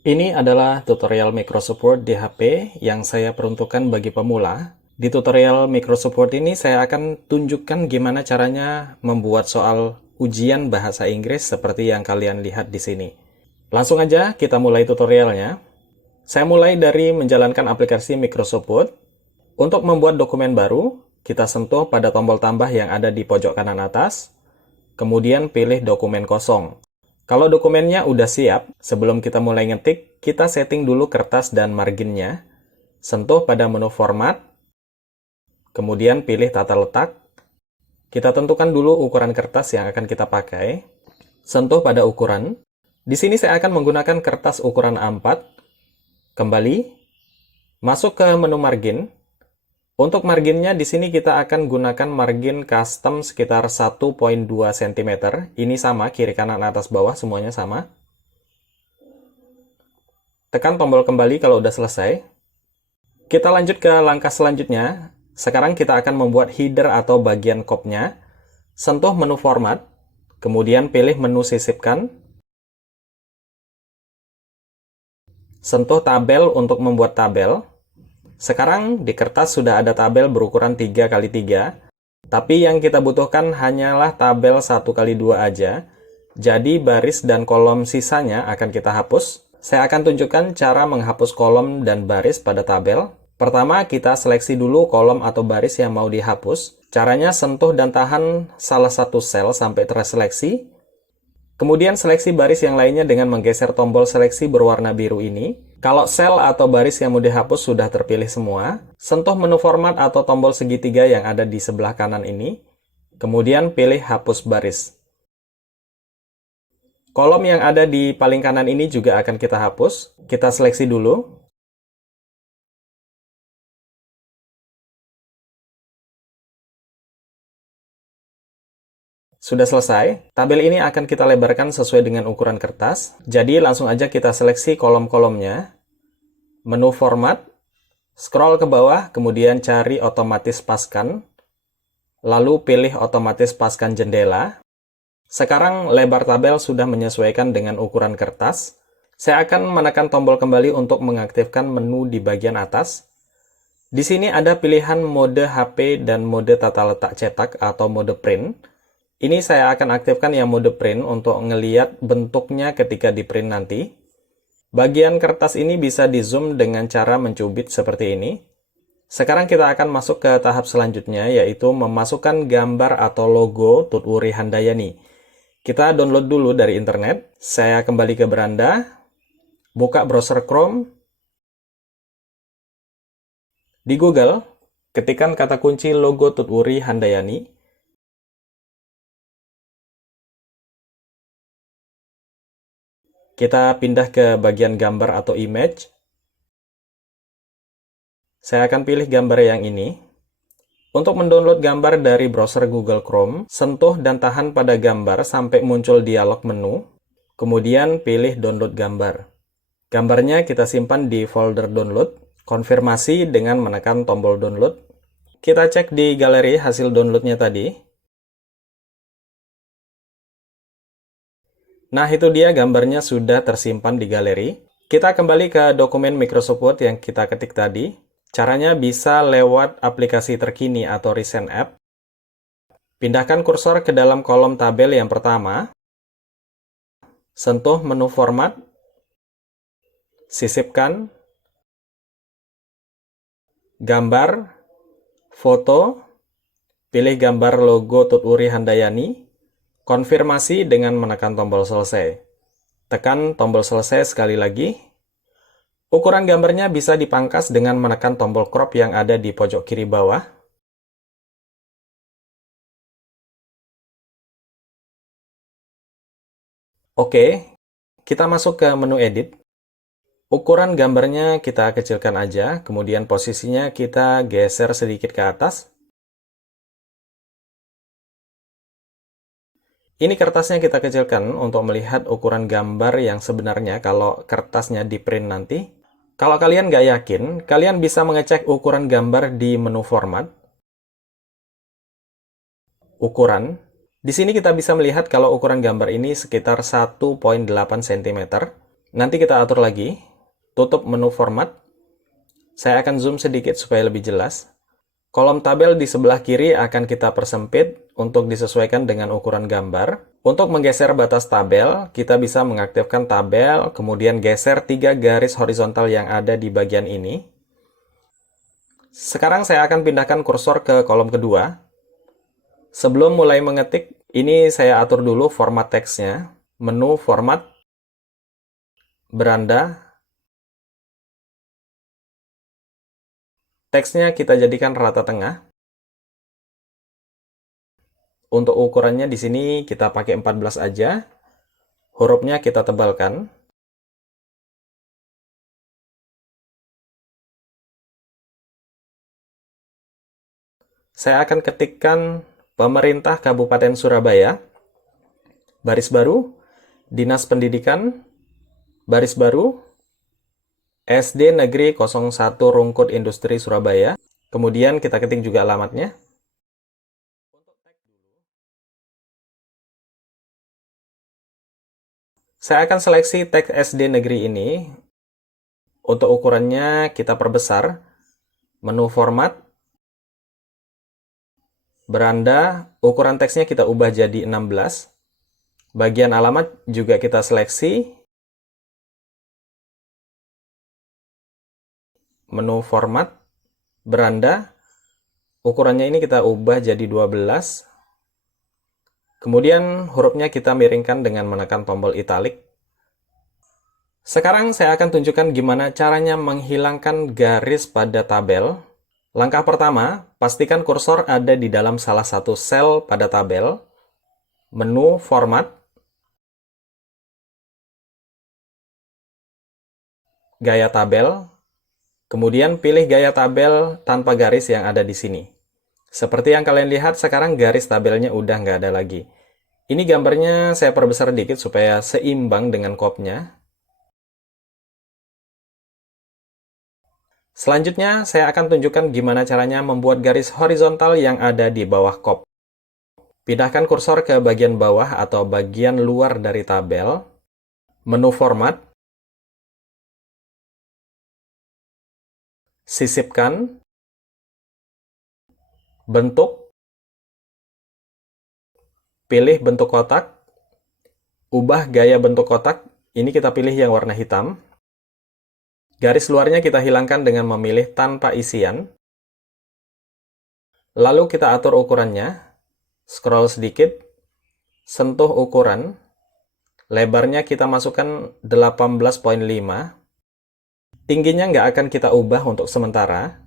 Ini adalah tutorial Microsoft di HP yang saya peruntukkan bagi pemula. Di tutorial Microsoft ini saya akan tunjukkan gimana caranya membuat soal ujian bahasa Inggris seperti yang kalian lihat di sini. Langsung aja kita mulai tutorialnya. Saya mulai dari menjalankan aplikasi Microsoft. Untuk membuat dokumen baru, kita sentuh pada tombol tambah yang ada di pojok kanan atas, kemudian pilih dokumen kosong. Kalau dokumennya udah siap, sebelum kita mulai ngetik, kita setting dulu kertas dan marginnya. Sentuh pada menu format, kemudian pilih tata letak. Kita tentukan dulu ukuran kertas yang akan kita pakai. Sentuh pada ukuran. Di sini saya akan menggunakan kertas ukuran A4. Kembali, masuk ke menu margin. Untuk marginnya di sini kita akan gunakan margin custom sekitar 1,2 cm. Ini sama, kiri kanan atas bawah semuanya sama. Tekan tombol kembali kalau udah selesai. Kita lanjut ke langkah selanjutnya. Sekarang kita akan membuat header atau bagian kopnya. Sentuh menu format, kemudian pilih menu sisipkan. Sentuh tabel untuk membuat tabel. Sekarang di kertas sudah ada tabel berukuran 3x3, tapi yang kita butuhkan hanyalah tabel 1x2 aja. Jadi baris dan kolom sisanya akan kita hapus. Saya akan tunjukkan cara menghapus kolom dan baris pada tabel. Pertama, kita seleksi dulu kolom atau baris yang mau dihapus. Caranya sentuh dan tahan salah satu sel sampai terseleksi. Kemudian seleksi baris yang lainnya dengan menggeser tombol seleksi berwarna biru ini. Kalau sel atau baris yang mau dihapus sudah terpilih semua, sentuh menu format atau tombol segitiga yang ada di sebelah kanan ini. Kemudian pilih hapus baris. Kolom yang ada di paling kanan ini juga akan kita hapus. Kita seleksi dulu. Sudah selesai, tabel ini akan kita lebarkan sesuai dengan ukuran kertas. Jadi langsung aja kita seleksi kolom-kolomnya. Menu format, scroll ke bawah, kemudian cari otomatis paskan. Lalu pilih otomatis paskan jendela. Sekarang lebar tabel sudah menyesuaikan dengan ukuran kertas. Saya akan menekan tombol kembali untuk mengaktifkan menu di bagian atas. Di sini ada pilihan mode HP dan mode tata letak cetak atau mode print. Ini saya akan aktifkan yang mode print untuk ngeliat bentuknya ketika di print nanti. Bagian kertas ini bisa di zoom dengan cara mencubit seperti ini. Sekarang kita akan masuk ke tahap selanjutnya, yaitu memasukkan gambar atau logo Tutwuri Handayani. Kita download dulu dari internet. Saya kembali ke beranda, buka browser Chrome. Di Google, ketikkan kata kunci logo Tutwuri Handayani. Kita pindah ke bagian gambar atau image. Saya akan pilih gambar yang ini. Untuk mendownload gambar dari browser Google Chrome, sentuh dan tahan pada gambar sampai muncul dialog menu. Kemudian pilih download gambar. Gambarnya kita simpan di folder download. Konfirmasi dengan menekan tombol download. Kita cek di galeri hasil downloadnya tadi. Nah, itu dia gambarnya sudah tersimpan di galeri. Kita kembali ke dokumen Microsoft Word yang kita ketik tadi. Caranya bisa lewat aplikasi terkini atau Recent App. Pindahkan kursor ke dalam kolom tabel yang pertama. Sentuh menu format. Sisipkan. Gambar. Foto. Pilih gambar logo Tutwuri Handayani. Konfirmasi dengan menekan tombol selesai. Tekan tombol selesai sekali lagi. Ukuran gambarnya bisa dipangkas dengan menekan tombol crop yang ada di pojok kiri bawah. Oke, kita masuk ke menu edit. Ukuran gambarnya kita kecilkan aja, kemudian posisinya kita geser sedikit ke atas. Ini kertasnya kita kecilkan untuk melihat ukuran gambar yang sebenarnya kalau kertasnya di print nanti. Kalau kalian nggak yakin, kalian bisa mengecek ukuran gambar di menu format. Ukuran. Di sini kita bisa melihat kalau ukuran gambar ini sekitar 1,8 cm. Nanti kita atur lagi, tutup menu format. Saya akan zoom sedikit supaya lebih jelas. Kolom tabel di sebelah kiri akan kita persempit untuk disesuaikan dengan ukuran gambar. Untuk menggeser batas tabel, kita bisa mengaktifkan tabel, kemudian geser 3 garis horizontal yang ada di bagian ini. Sekarang saya akan pindahkan kursor ke kolom kedua. Sebelum mulai mengetik, ini saya atur dulu format teksnya. Menu format, beranda. Teksnya kita jadikan rata tengah. Untuk ukurannya di sini kita pakai 14 aja. Hurufnya kita tebalkan. Saya akan ketikkan Pemerintah Kabupaten Surabaya, baris baru, Dinas Pendidikan, baris baru, SD Negeri 01 Rungkut Industri Surabaya. Kemudian kita ketik juga alamatnya. Saya akan seleksi teks SD Negeri ini. Untuk ukurannya kita perbesar. Menu format, beranda, ukuran teksnya kita ubah jadi 16. Bagian alamat juga kita seleksi. Menu format, beranda, ukurannya ini kita ubah jadi 12. Kemudian hurufnya kita miringkan dengan menekan tombol italik. Sekarang saya akan tunjukkan gimana caranya menghilangkan garis pada tabel. Langkah pertama, pastikan kursor ada di dalam salah satu sel pada tabel. Menu format, gaya tabel, kemudian pilih gaya tabel tanpa garis yang ada di sini. Seperti yang kalian lihat, sekarang garis tabelnya udah nggak ada lagi. Ini gambarnya saya perbesar dikit supaya seimbang dengan kopnya. Selanjutnya, saya akan tunjukkan gimana caranya membuat garis horizontal yang ada di bawah kop. Pindahkan kursor ke bagian bawah atau bagian luar dari tabel. Menu format, sisipkan, bentuk, pilih bentuk kotak, ubah gaya bentuk kotak, ini kita pilih yang warna hitam. Garis luarnya kita hilangkan dengan memilih tanpa isian. Lalu kita atur ukurannya, scroll sedikit, sentuh ukuran, lebarnya kita masukkan 18,5. Tingginya nggak akan kita ubah untuk sementara.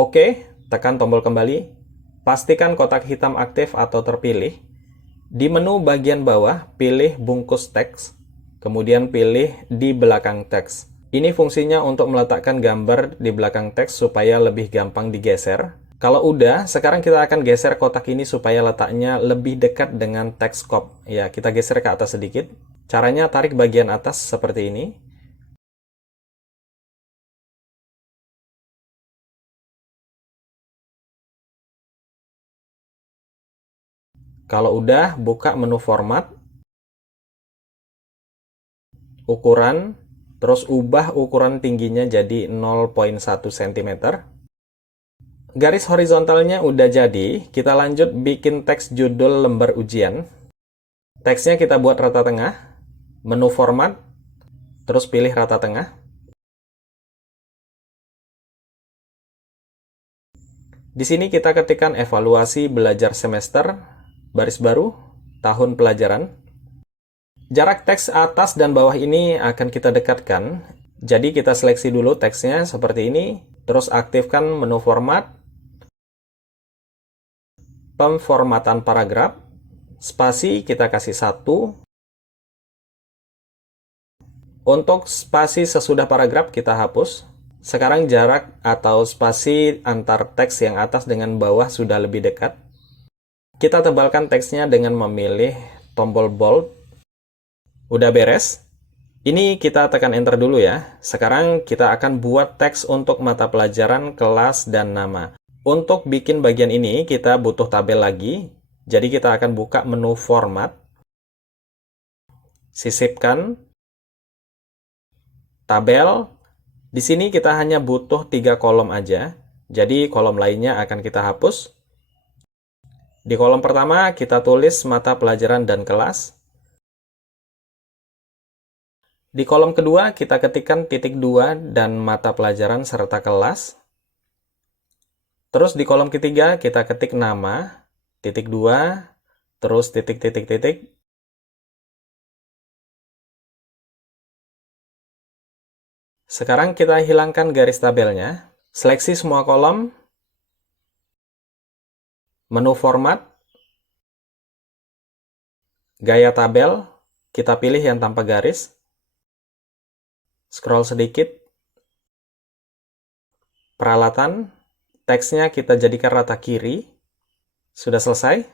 Oke, tekan tombol kembali. Pastikan kotak hitam aktif atau terpilih. Di menu bagian bawah, pilih bungkus teks. Kemudian pilih di belakang teks. Ini fungsinya untuk meletakkan gambar di belakang teks supaya lebih gampang digeser. Kalau udah, sekarang kita akan geser kotak ini supaya letaknya lebih dekat dengan teks kop. Ya, kita geser ke atas sedikit. Caranya tarik bagian atas seperti ini. Kalau udah, buka menu format, ukuran, terus ubah ukuran tingginya jadi 0,1 cm. Garis horizontalnya udah jadi, kita lanjut bikin teks judul lembar ujian. Teksnya kita buat rata tengah, menu format, terus pilih rata tengah. Di sini kita ketikkan evaluasi belajar semester, baris baru, tahun pelajaran. Jarak teks atas dan bawah ini akan kita dekatkan. Jadi kita seleksi dulu teksnya seperti ini, terus aktifkan menu format, pemformatan paragraf, spasi kita kasih 1. Untuk spasi sesudah paragraf kita hapus. Sekarang jarak atau spasi antar teks yang atas dengan bawah sudah lebih dekat. Kita tebalkan teksnya dengan memilih tombol bold. Udah beres? Ini kita tekan enter dulu ya. Sekarang kita akan buat teks untuk mata pelajaran, kelas, dan nama. Untuk bikin bagian ini kita butuh tabel lagi. Jadi kita akan buka menu format. Sisipkan. tabel. Di sini kita hanya butuh 3 kolom aja, jadi kolom lainnya akan kita hapus. Di kolom pertama kita tulis mata pelajaran dan kelas. Di kolom kedua kita ketikkan titik 2 dan mata pelajaran serta kelas. Terus di kolom ketiga kita ketik nama, titik 2, terus titik. Sekarang kita hilangkan garis tabelnya, seleksi semua kolom, menu format, gaya tabel, kita pilih yang tanpa garis, scroll sedikit, peralatan, teksnya kita jadikan rata kiri, sudah selesai.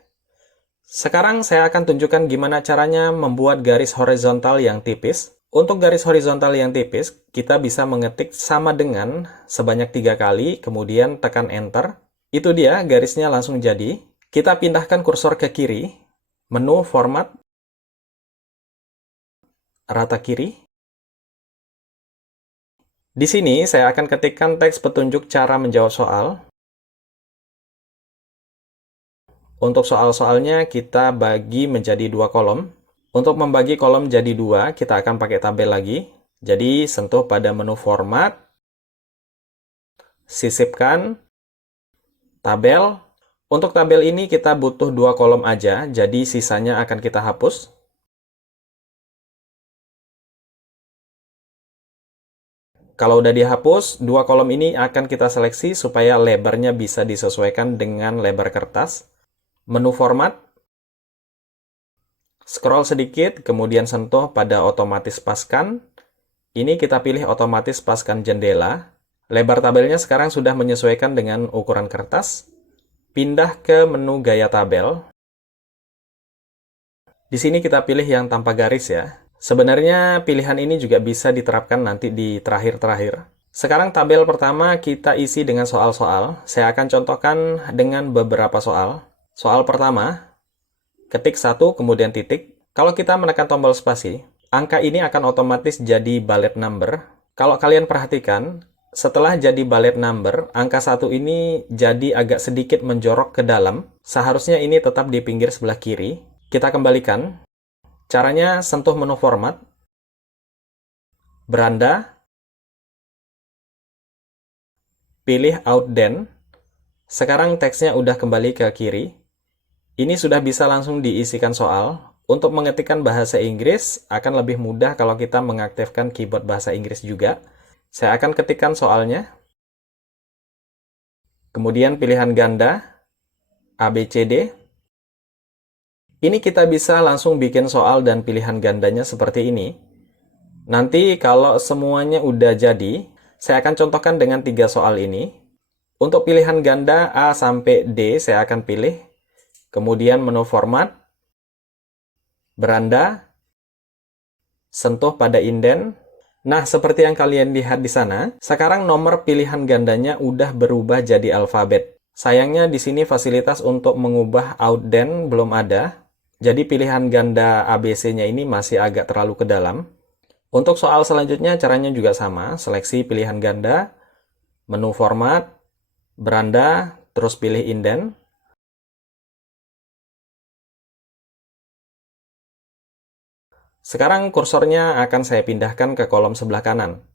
Sekarang saya akan tunjukkan gimana caranya membuat garis horizontal yang tipis. Untuk garis horizontal yang tipis, kita bisa mengetik sama dengan sebanyak 3 kali, kemudian tekan enter. Itu dia, garisnya langsung jadi. Kita pindahkan kursor ke kiri, menu format, rata kiri. Di sini saya akan ketikkan teks petunjuk cara menjawab soal. Untuk soal-soalnya kita bagi menjadi 2 kolom. Untuk membagi kolom jadi 2, kita akan pakai tabel lagi. Jadi sentuh pada menu format, sisipkan, tabel. Untuk tabel ini kita butuh 2 kolom aja, jadi sisanya akan kita hapus. Kalau udah dihapus, 2 kolom ini akan kita seleksi supaya lebarnya bisa disesuaikan dengan lebar kertas. Menu format, scroll sedikit, kemudian sentuh pada otomatis paskan. Ini kita pilih otomatis paskan jendela. Lebar tabelnya sekarang sudah menyesuaikan dengan ukuran kertas. Pindah ke menu gaya tabel. Di sini kita pilih yang tanpa garis ya. Sebenarnya pilihan ini juga bisa diterapkan nanti di terakhir-terakhir. Sekarang tabel pertama kita isi dengan soal-soal. Saya akan contohkan dengan beberapa soal. Soal pertama, ketik 1 kemudian titik. Kalau kita menekan tombol spasi, angka ini akan otomatis jadi bullet number. Kalau kalian perhatikan, setelah jadi bullet number, angka 1 ini jadi agak sedikit menjorok ke dalam. Seharusnya ini tetap di pinggir sebelah kiri. Kita kembalikan. Caranya sentuh menu format, beranda, pilih outden. Sekarang teksnya udah kembali ke kiri. Ini sudah bisa langsung diisikan soal. Untuk mengetikkan bahasa Inggris akan lebih mudah kalau kita mengaktifkan keyboard bahasa Inggris juga. Saya akan ketikkan soalnya. Kemudian pilihan ganda, A, B, C, D. Ini kita bisa langsung bikin soal dan pilihan gandanya seperti ini. Nanti kalau semuanya udah jadi, saya akan contohkan dengan 3 soal ini. Untuk pilihan ganda A sampai D, saya akan pilih. Kemudian menu format, beranda, sentuh pada inden. Nah, seperti yang kalian lihat di sana, sekarang nomor pilihan gandanya udah berubah jadi alfabet. Sayangnya di sini fasilitas untuk mengubah outden belum ada. Jadi pilihan ganda ABC-nya ini masih agak terlalu ke dalam. Untuk soal selanjutnya caranya juga sama, seleksi pilihan ganda, menu format, beranda, terus pilih inden. Sekarang kursornya akan saya pindahkan ke kolom sebelah kanan.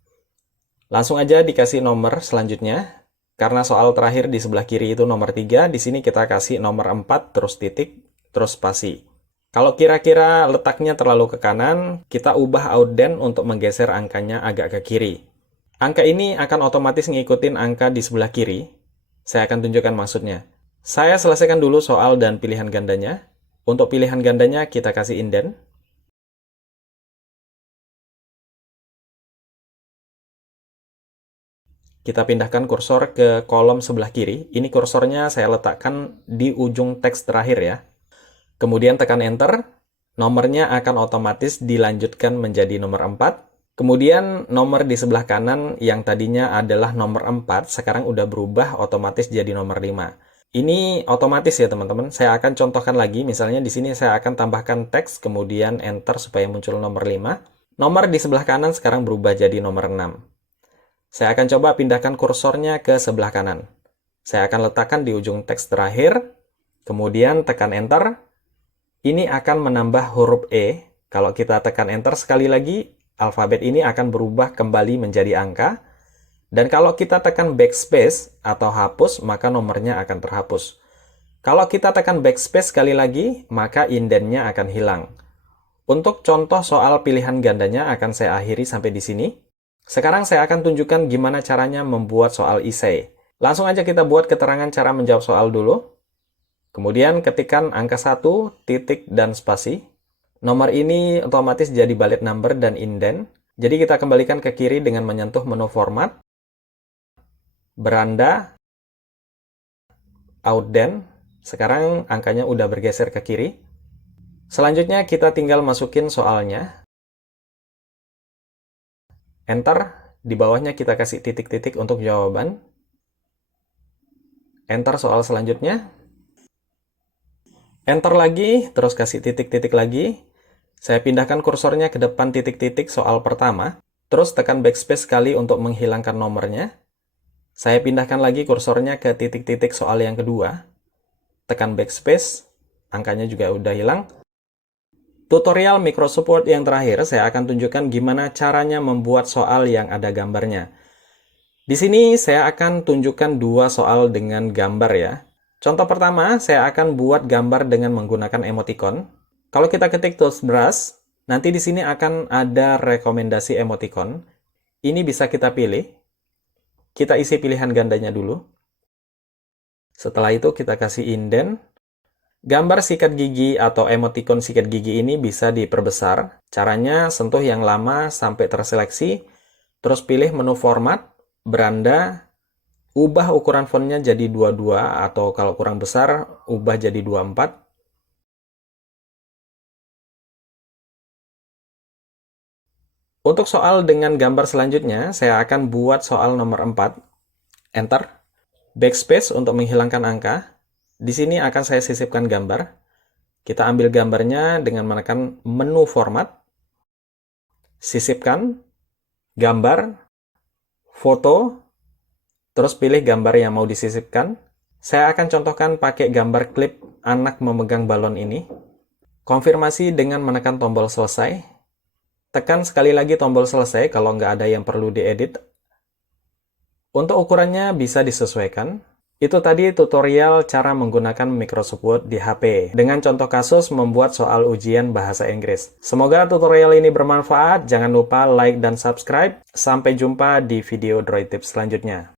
Langsung aja dikasih nomor selanjutnya. Karena soal terakhir di sebelah kiri itu nomor 3, di sini kita kasih nomor 4, terus titik, terus spasi. Kalau kira-kira letaknya terlalu ke kanan, kita ubah outden untuk menggeser angkanya agak ke kiri. Angka ini akan otomatis ngikutin angka di sebelah kiri. Saya akan tunjukkan maksudnya. Saya selesaikan dulu soal dan pilihan gandanya. Untuk pilihan gandanya kita kasih inden. Kita pindahkan kursor ke kolom sebelah kiri. Ini kursornya saya letakkan di ujung teks terakhir ya. Kemudian tekan enter. Nomornya akan otomatis dilanjutkan menjadi nomor 4. Kemudian nomor di sebelah kanan yang tadinya adalah nomor 4, sekarang udah berubah otomatis jadi nomor 5. Ini otomatis ya teman-teman. Saya akan contohkan lagi. Misalnya di sini saya akan tambahkan teks, kemudian enter supaya muncul nomor 5. Nomor di sebelah kanan sekarang berubah jadi nomor 6. Saya akan coba pindahkan kursornya ke sebelah kanan. Saya akan letakkan di ujung teks terakhir, kemudian tekan Enter. Ini akan menambah huruf E. Kalau kita tekan Enter sekali lagi, alfabet ini akan berubah kembali menjadi angka. Dan kalau kita tekan backspace atau hapus, maka nomornya akan terhapus. Kalau kita tekan backspace sekali lagi, maka indennya akan hilang. Untuk contoh soal pilihan gandanya akan saya akhiri sampai di sini. Sekarang saya akan tunjukkan gimana caranya membuat soal esai. Langsung aja kita buat keterangan cara menjawab soal dulu. Kemudian ketikkan angka 1, titik, dan spasi. Nomor ini otomatis jadi bullet number dan indent. Jadi kita kembalikan ke kiri dengan menyentuh menu format, beranda, outdent. Sekarang angkanya udah bergeser ke kiri. Selanjutnya kita tinggal masukin soalnya. Enter. Di bawahnya kita kasih titik-titik untuk jawaban. Enter soal selanjutnya. Enter lagi, terus kasih titik-titik lagi. Saya pindahkan kursornya ke depan titik-titik soal pertama. Terus tekan backspace sekali untuk menghilangkan nomornya. Saya pindahkan lagi kursornya ke titik-titik soal yang kedua. Tekan backspace, angkanya juga udah hilang. Tutorial Microsupport yang terakhir, saya akan tunjukkan gimana caranya membuat soal yang ada gambarnya. Di sini saya akan tunjukkan dua soal dengan gambar ya. Contoh pertama, saya akan buat gambar dengan menggunakan emoticon. Kalau kita ketik toothbrush, nanti di sini akan ada rekomendasi emoticon. Ini bisa kita pilih. Kita isi pilihan gandanya dulu. Setelah itu kita kasih indent. Gambar sikat gigi atau emoticon sikat gigi ini bisa diperbesar. Caranya sentuh yang lama sampai terseleksi, terus pilih menu format, beranda, ubah ukuran fontnya jadi 22 atau kalau kurang besar, ubah jadi 24. Untuk soal dengan gambar selanjutnya, saya akan buat soal nomor 4. Enter. Backspace untuk menghilangkan angka. Di sini akan saya sisipkan gambar. Kita ambil gambarnya dengan menekan menu format. Sisipkan. Gambar. Foto. Terus pilih gambar yang mau disisipkan. Saya akan contohkan pakai gambar klip anak memegang balon ini. Konfirmasi dengan menekan tombol selesai. Tekan sekali lagi tombol selesai kalau nggak ada yang perlu diedit. Untuk ukurannya bisa disesuaikan. Itu tadi tutorial cara menggunakan Microsoft Word di HP. Dengan contoh kasus membuat soal ujian bahasa Inggris. Semoga tutorial ini bermanfaat. Jangan lupa like dan subscribe. Sampai jumpa di video Droid Tips selanjutnya.